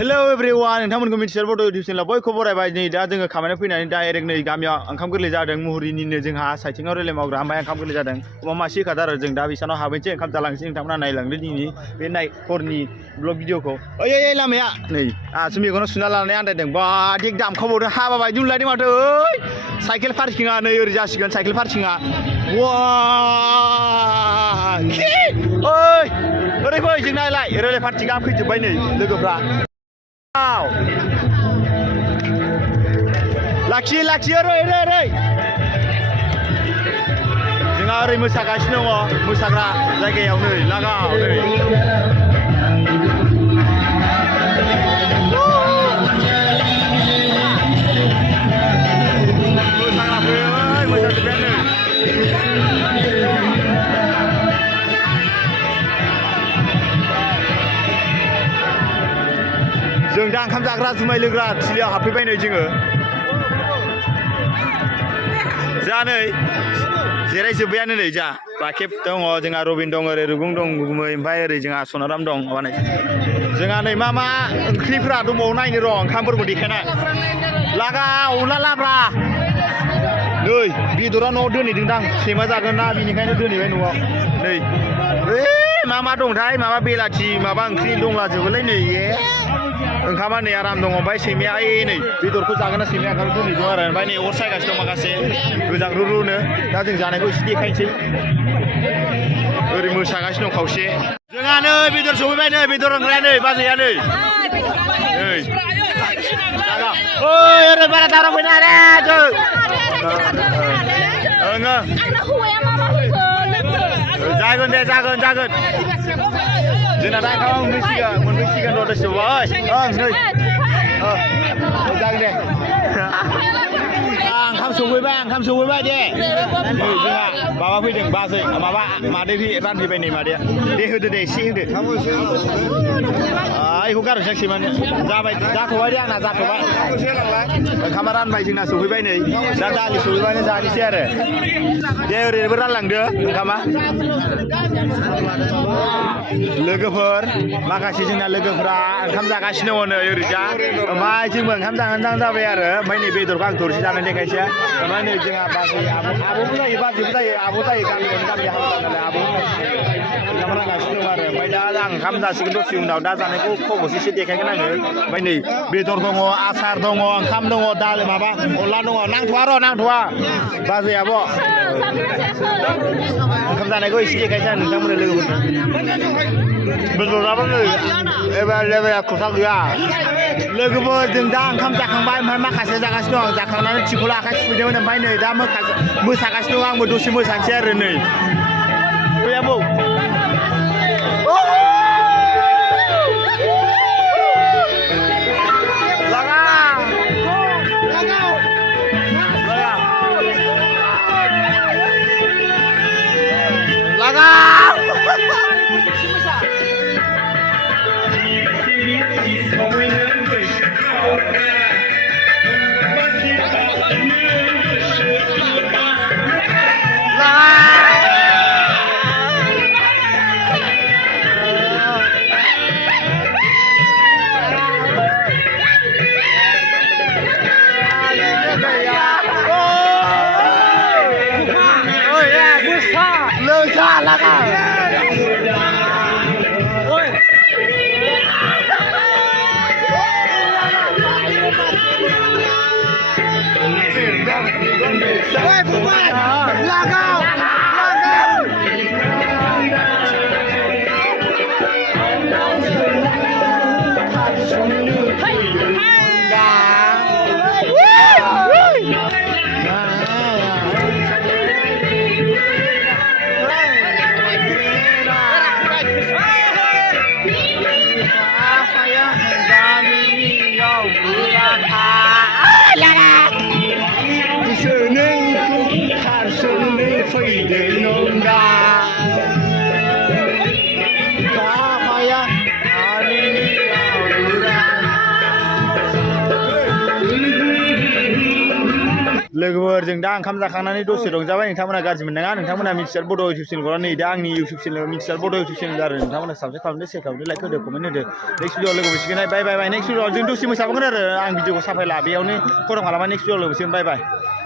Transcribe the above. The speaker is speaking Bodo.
हेलो एवरीवन नोंथांमोनखौ मिथिसार बड' इउटुब चेनेलाव बयखौबो बरायबाय नै दा जोङो खामानियाव फैनानै डाइरेक्ट नै गामियाव ओंखाम गोरलै जादों मुहुरिनिनो जोंहा साइथिंआव रेले मावग्रा ओमफ्राय ओंखाम गोरलै जादों अमा मासे होखादों आरो जों दा बिसानाव हाबैनोसै ओंखाम जालांसै नोंथांमोना नायलांदो दिनै बे हरनि ब्लग भिडिअखौ ओइ लामाया नै आंहासो मेगनाव सुना लानानै आन्दायदों बा दिग दामखावबावदों हाबा बायदि नुलायदों माथो ओइ साइकेल पार्किंआ नै ओरै जासिगोन साइकेल पार्किंआ वा ओइ ओरै फै जों नायलाय रेले पार्किंआ फैजोब्बाय नै लोगोफ्रा लाखियो ओरै जोंहा ओरै मोसागासिनो दङ मोसाग्रा जायगायाव नै लागाव नै मोसाग्राफोर मोसाजोब्बायानो जों दा ओंखाम जाग्रा जुमाय लोंग्रा थिलियाव हाबफैबाय नै जोङो नै जिरायजोब्बायानो नै जा राखेब दङ जोंहा रबिन दं ओरै रुगुं दं गुमै ओमफ्राय ओरै जोंहा सनाराम दं माने जोंहा नै मा ओंख्रिफोरा दंबावो नायनो र' ओंखामफोरखौ देखायना लागाव लाब्रा नै बेदरा न'आव दोनहैदोंदां सैमा जागोन ना बिनिखायनो दोनहैबाय न'आव नै मा दंथाय माबा बेलाथि माबा ओंख्रि दंलाजोबोलै नै ओंखामा नै आराम दङ ओमफ्राय सैमाया नै बेदरखौ जागोन ना सैमाया ओंखाम दोनहैदों आरो ओमफ्राय नै अर सायगासिनो दं माखासे गोजांरुनो दा जों जानायखौ एसे देखायनोसै ओरै मोसागासिनो दं खावसे जोंहा नै बेदर सफैबाय नै बेदर ओंख्रिया नै बाजैया नै ओरै बारा दावराव फैनो आरो जों जागोन दे जागोन जोंना दा ओंखामा मोनफैसिगोन र' दसे जागोन दे ओंखाम सौफैबाय दे जोंहा माबा फैदों बाजै माबा मादै रानफैबाय नै मादैया दे होदो दे एसे होदो बेखौ गारनोसै माने जाथ'बाय दे आंना जाथ'बाय ओंखामा रानबाय जोंना सौफैबाय नै दा दालि सौफैबानो जानोसै आरो दे ओरैनोबो रानलांदो ओंखामा लोगोफोर माखासे जोंना लोगोफ्रा ओंखाम जागासिनो दङ नै ओरैजा ओमफ्राय जोंबो ओंखाम जाहां जाबाय आरो ओमफ्राय नै बेदरखौ आं थरसे जानानै देखायसै ओमफ्राय नै जोंहा बाजै आब'बो जायो बाजैबो जायो आब' जायो गामि हाबा नालाय आब' ओंखाम रानगासिनो दं आरो ओमफ्राय दा आं ओंखाम जासिगोन दसे उनाव दा जानायखौ खबरसे एसे देखायगोन आङो ओमफ्राय नै बेदर दङ आसार दङ ओंखाम दङ दाल माबा अनला दङ नांथ'वा बाजै आब' ओंखाम जानायखौ एसे देखायसै आं नोंथांमोननो लोगोफोरनो बेदराबो नै एभेलेबेल खोथा गैया लोगोफोर जों दा ओंखाम जाखांबाय ओमफ्राय माखासे जागासिनो दं जाखांनानै थिखुला आखाइ सुफैदोंमोन ओमफ्राय नै दा मोसागासिनो दं आंबो दसे मोसानोसै आरो नै आबौ लोगोफोर जों दा ओंखाम जाखांनानै दसे रंजाबाय नोंथांमोना गाज्रि मोननाङा नोंथांमोना मिथिसार बड' इउटुब चेनेलखौ नै दा आंनि इउटुब चेनेल मिथिसार बड' इउटुब चेनेल आरो नोंथांमोना साबसक्राइब खालामदो शेयार खालामदो लाइक होदो कमेन्ट होदो नेक्स्ट भिडिअ लोगो मोनसिगोन बाय बाय बाय नेक्स्ट भिडिअ जों दसे मोसाबावगोन आरो आं भिडिअखौ साफायला बेयावनो खतम खालामबाय नेक्स्ट भिडिअ लोगो मोनसिगोन बाय बाय